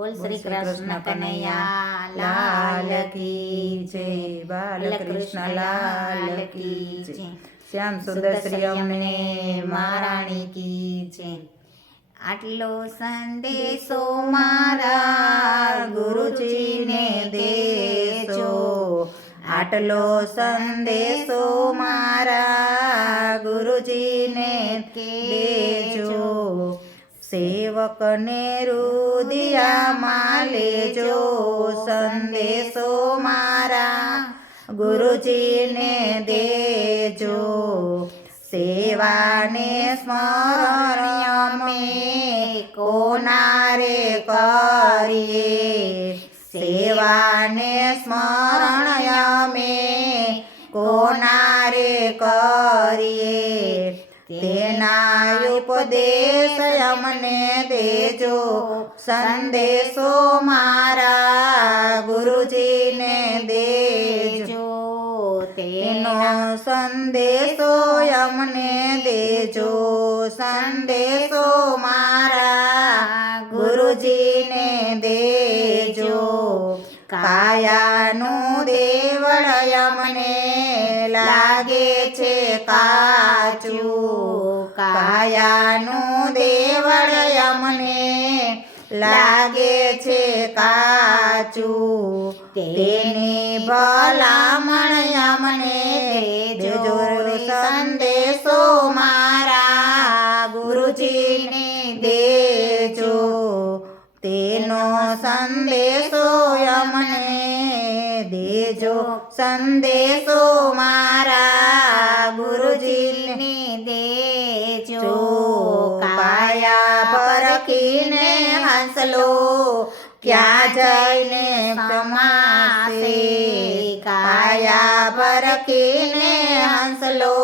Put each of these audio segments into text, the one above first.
બોલ શ્રી કૃષ્ણ કનૈયા લાલ કી જય, બાલકૃષ્ણ લાલ કી જય, શ્યામ સુંદર શ્રી અમને મહારાણી કી જય। આટલો સંદેશો મારા ગુરુજીને દેજો, આટલો સંદેશો મારા ગુરુજીને દેજો, સેવકને રુદિયામાં લેજો સંદેશો મારા ગુરુજીને દેજો, સેવાને સ્મરણ અમે કોના રે કરીએ, સેવાને સ્મરણ અમે કોના રે કરીએ, તેના ઉપદેશ અમને દેજો સંદેશો મારા ગુરુજીને દેજો, તેનો સંદેશો અમને દેજો સંદેશો મારા ગુરુજીને દેજો, કાયાનું દેવળ અમને લાગે છે કાચું, કાયાનું દેવળ અમને લાગે છે કાચું, તેની ભલામણ અમને દેજો સંદેશો મારા ગુરુજીને દેજો, તેનો સંદેશો અમને દેજો સંદેશો મારા ગુરુજીને દેજો, કાયા પરખીને હંસલો ક્યાં જઈને સમાસે, કાયા પરખીને હંસલો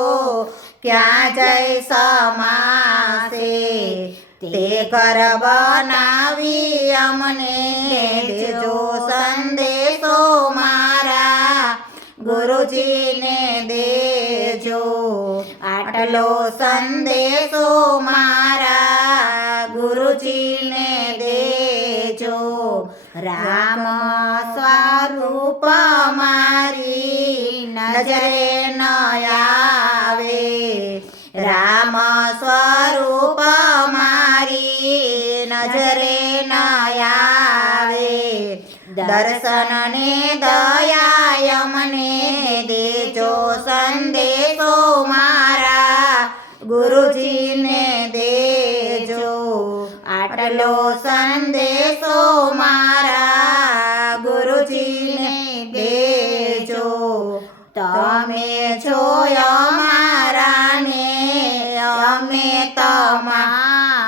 ક્યાં જઈ સમાસે, તે ઘર બનાવી અમને દેજો સંદેશો મારા ગુરુજીને દેજો, આટલો સંદેશો મારા ગુરુજીને દેજો, રામ સ્વરૂપ મારી નજરે ન આવે, રામ સ્વરૂપ મારી નજરે ન આવે, દર્શનને દયા મને દેજો સંદેશો મારા ગુરુજીને દેજો, આટલો સંદેશો મારા ગુરુજીને દેજો, તમે છો અમારા ને અમે તમારા,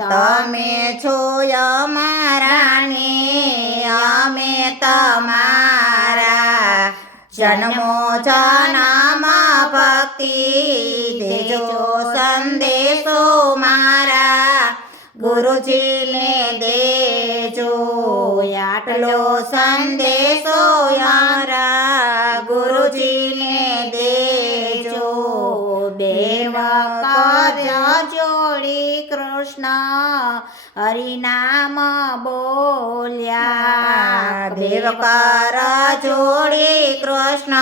તમે છો અમારા ને અમે તમારા, જન્મો જન્મ ભક્તિ દેજો સંદેશો મારા ગુરુજીને દેજો, આટલો સંદેશો મારા ગુરુજીને દેજો, બેવકર જોડી કૃષ્ણ હરિનામ બોલ્યા, દેવકર જોડી કૃષ્ણ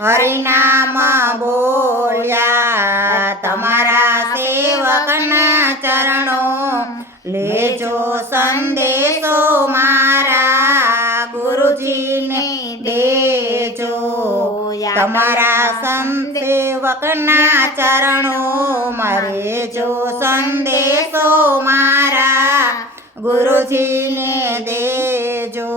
હરિનામ બોલ્યા, તમારા સેવકના ચરણો લેજો સંદેશો મારા ગુરુજીને દેજો, તમારા સેવકના ચરણો મારે જો સંદેશો મારા ગુરુજીને દેજો,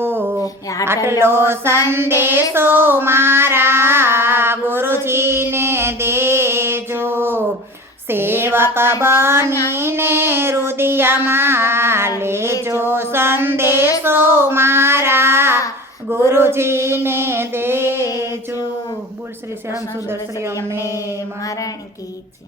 આટલો સંદેશો મારા ગુરુજીને દેજો, સેવક બનીને હૃદયમાં લેજો સંદેશો મારા ગુરુજીને દેજો। બોલ શ્રી શ્યામ સુંદર શ્રી અમને મહારાણી કી જય।